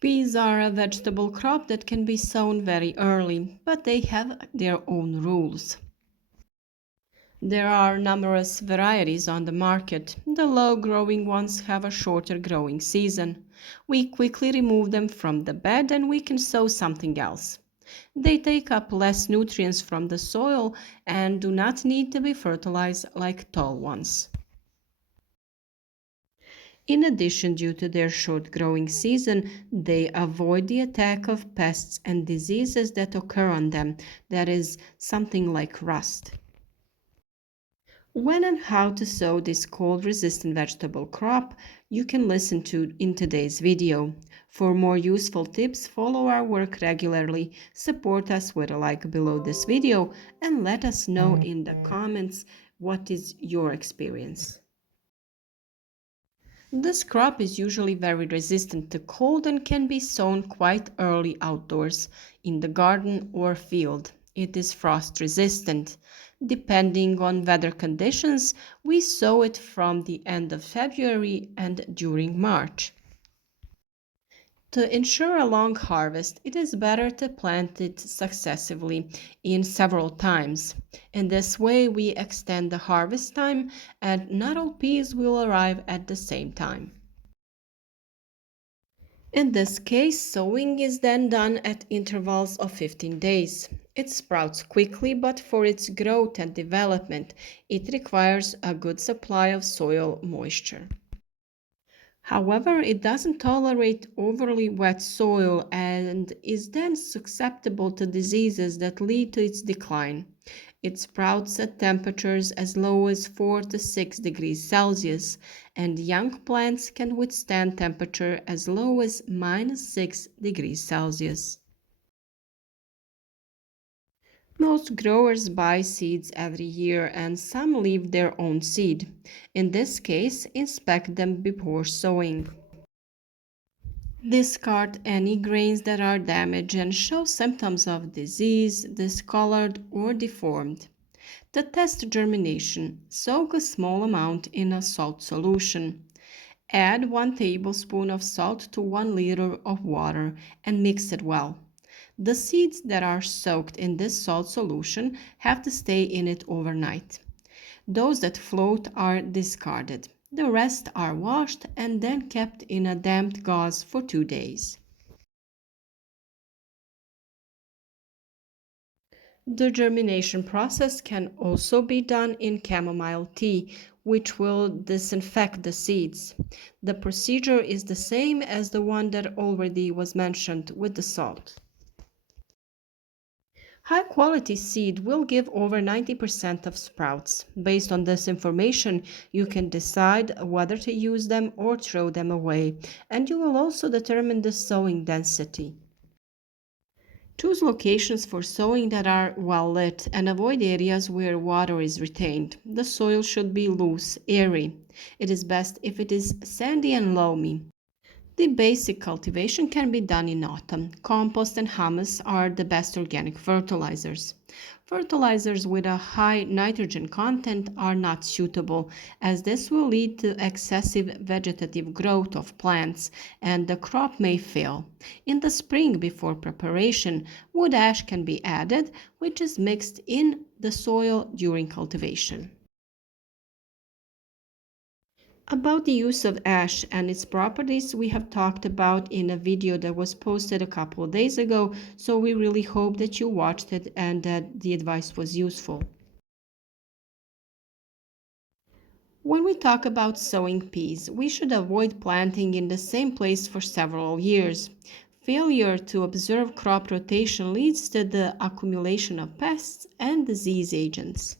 Peas are a vegetable crop that can be sown very early, but they have their own rules. There are numerous varieties on the market. The low-growing ones have a shorter growing season. We quickly remove them from the bed and we can sow something else. They take up less nutrients from the soil and do not need to be fertilized like tall ones. In addition, due to their short growing season, they avoid the attack of pests and diseases that occur on them, that is, something like rust. When and how to sow this cold-resistant vegetable crop, you can listen to in today's video. For more useful tips, follow our work regularly, support us with a like below this video, and let us know in the comments what is your experience. This crop is usually very resistant to cold and can be sown quite early outdoors, in the garden or field. It is frost resistant. Depending on weather conditions, we sow it from the end of February and during March. To ensure a long harvest, it is better to plant it successively in several times. In this way, we extend the harvest time and not all peas will arrive at the same time. In this case, sowing is then done at intervals of 15 days. It sprouts quickly, but for its growth and development, it requires a good supply of soil moisture. However, it doesn't tolerate overly wet soil and is then susceptible to diseases that lead to its decline. It sprouts at temperatures as low as 4 to 6 degrees Celsius, and young plants can withstand temperature as low as -6 degrees Celsius. Most growers buy seeds every year and some leave their own seed. In this case, inspect them before sowing. Discard any grains that are damaged and show symptoms of disease, discolored, or deformed. To test germination, soak a small amount in a salt solution. Add 1 tablespoon of salt to 1 liter of water and mix it well. The seeds that are soaked in this salt solution have to stay in it overnight. Those that float are discarded. The rest are washed and then kept in a damp gauze for 2 days. The germination process can also be done in chamomile tea, which will disinfect the seeds. The procedure is the same as the one that already was mentioned with the salt. High quality seed will give over 90% of sprouts. Based on this information, you can decide whether to use them or throw them away, and you will also determine the sowing density. Choose locations for sowing that are well lit and avoid areas where water is retained. The soil should be loose, airy. It is best if it is sandy and loamy. The basic cultivation can be done in autumn. Compost and humus are the best organic fertilizers. Fertilizers with a high nitrogen content are not suitable, as this will lead to excessive vegetative growth of plants and the crop may fail. In the spring before preparation, wood ash can be added, which is mixed in the soil during cultivation. About the use of ash and its properties, we have talked about in a video that was posted a couple of days ago, so we really hope that you watched it and that the advice was useful. When we talk about sowing peas, we should avoid planting in the same place for several years. Failure to observe crop rotation leads to the accumulation of pests and disease agents.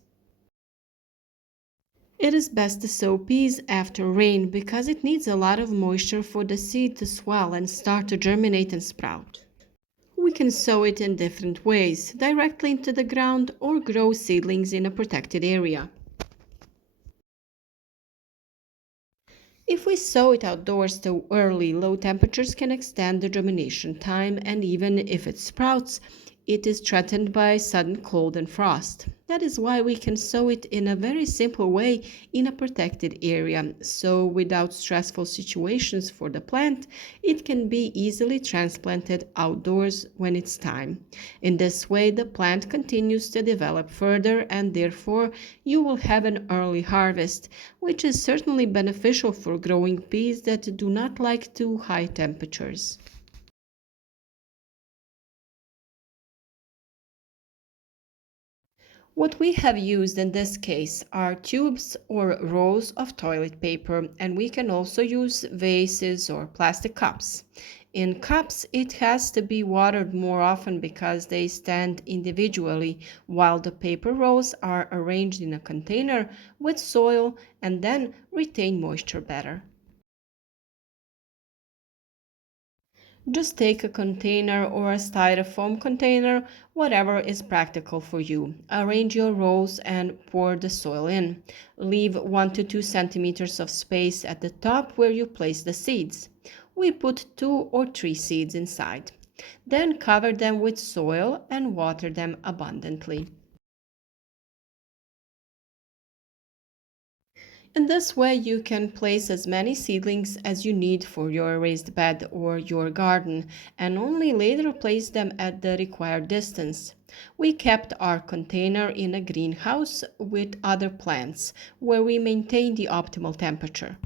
It is best to sow peas after rain because it needs a lot of moisture for the seed to swell and start to germinate and sprout. We can sow it in different ways, directly into the ground or grow seedlings in a protected area. If we sow it outdoors too early, low temperatures can extend the germination time, and even if it sprouts, It is threatened by sudden cold and frost. That is why we can sow it in a very simple way in a protected area. So, without stressful situations for the plant, it can be easily transplanted outdoors when it's time. In this way, the plant continues to develop further, and therefore, you will have an early harvest, which is certainly beneficial for growing peas that do not like too high temperatures. What we have used in this case are tubes or rolls of toilet paper, and we can also use vases or plastic cups. In cups, it has to be watered more often because they stand individually, while the paper rolls are arranged in a container with soil and then retain moisture better. Just take a container or a styrofoam container, whatever is practical for you. Arrange your rolls and pour the soil in. Leave 1 to 2 centimeters of space at the top where you place the seeds. We put 2 or 3 seeds inside. Then cover them with soil and water them abundantly. In this way, you can place as many seedlings as you need for your raised bed or your garden, and only later place them at the required distance. We kept our container in a greenhouse with other plants, where we maintain the optimal temperature.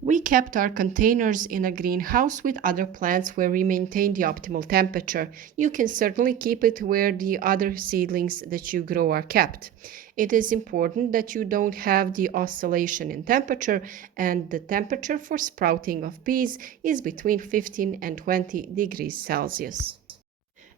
We kept our containers in a greenhouse with other plants where we maintain the optimal temperature. You can certainly keep it where the other seedlings that you grow are kept. It is important that you don't have the oscillation in temperature, and the temperature for sprouting of peas is between 15 and 20 degrees Celsius.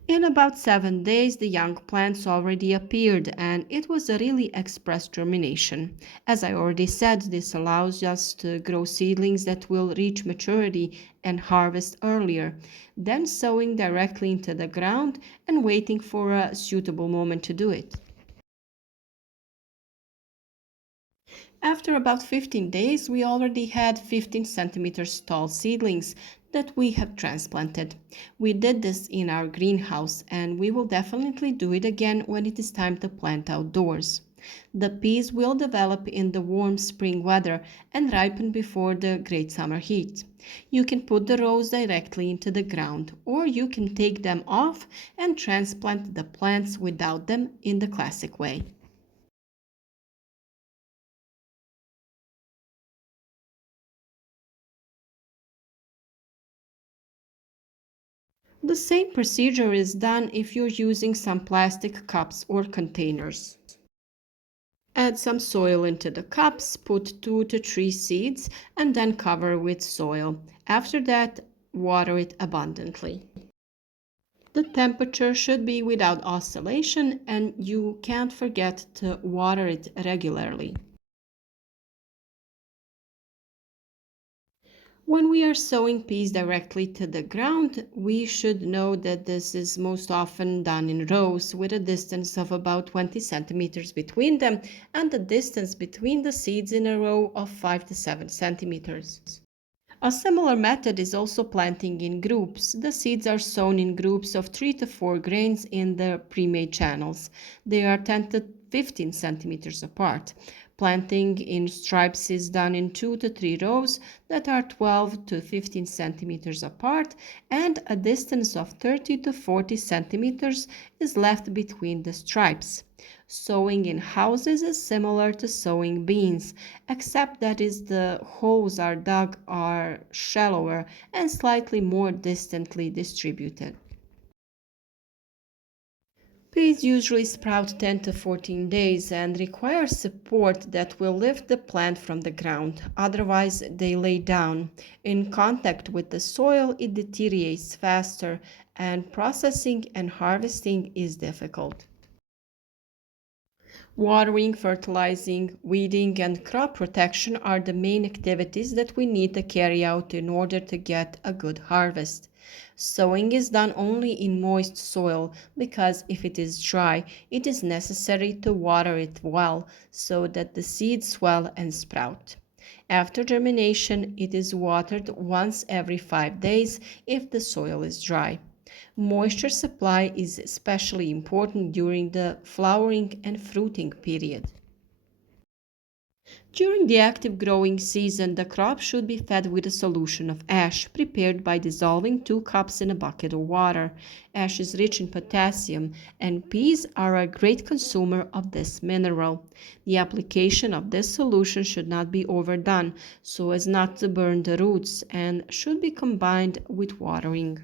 In about 7 days, the young plants already appeared, and it was a really express germination. As I already said, this allows us to grow seedlings that will reach maturity and harvest earlier, then sowing directly into the ground and waiting for a suitable moment to do it. After about 15 days, we already had 15 centimeters tall seedlings that we have transplanted. We did this in our greenhouse, and we will definitely do it again when it is time to plant outdoors. The peas will develop in the warm spring weather and ripen before the great summer heat. You can put the rows directly into the ground, or you can take them off and transplant the plants without them in the classic way. The same procedure is done if you're using some plastic cups or containers. Add some soil into the cups, put 2 to 3 seeds, and then cover with soil. After that, water it abundantly. The temperature should be without oscillation, and you can't forget to water it regularly. When we are sowing peas directly to the ground, we should know that this is most often done in rows with a distance of about 20 centimeters between them and the distance between the seeds in a row of 5 to 7 centimeters. A similar method is also planting in groups. The seeds are sown in groups of 3 to 4 grains in the pre-made channels. They are 10 to 15 centimeters apart. Planting in stripes is done in 2 to 3 rows that are 12 to 15 centimeters apart, and a distance of 30 to 40 centimeters is left between the stripes. Sowing in houses is similar to sowing beans, except that is the holes are dug are shallower and slightly more distantly distributed. Peas usually sprout 10 to 14 days and require support that will lift the plant from the ground, otherwise they lay down. In contact with the soil, it deteriorates faster, and processing and harvesting is difficult. Watering, fertilizing, weeding, and crop protection are the main activities that we need to carry out in order to get a good harvest. Sowing is done only in moist soil because if it is dry, it is necessary to water it well so that the seeds swell and sprout. After germination, it is watered once every 5 days if the soil is dry. Moisture supply is especially important during the flowering and fruiting period. During the active growing season, the crop should be fed with a solution of ash prepared by dissolving 2 cups in a bucket of water. Ash is rich in potassium, and peas are a great consumer of this mineral. The application of this solution should not be overdone so as not to burn the roots and should be combined with watering.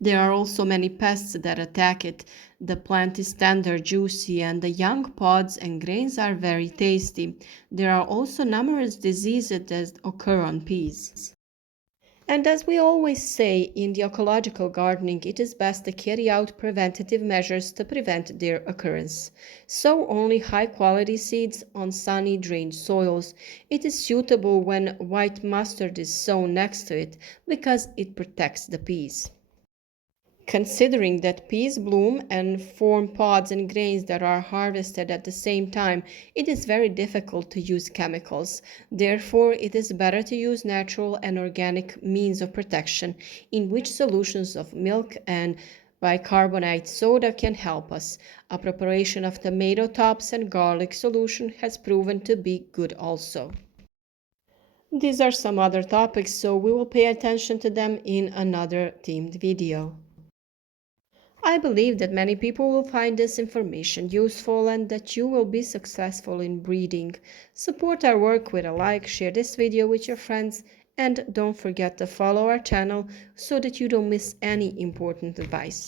There are also many pests that attack it. The plant is tender, juicy, and the young pods and grains are very tasty. There are also numerous diseases that occur on peas. And as we always say in the ecological gardening, it is best to carry out preventative measures to prevent their occurrence. Sow only high quality seeds on sunny, drained soils. It is suitable when white mustard is sown next to it because it protects the peas. Considering that peas bloom and form pods and grains that are harvested at the same time, it is very difficult to use chemicals. Therefore, it is better to use natural and organic means of protection, in which solutions of milk and bicarbonate soda can help us. A preparation of tomato tops and garlic solution has proven to be good also. These are some other topics, so we will pay attention to them in another themed video. I believe that many people will find this information useful and that you will be successful in breeding. Support our work with a like, share this video with your friends, and don't forget to follow our channel so that you don't miss any important advice.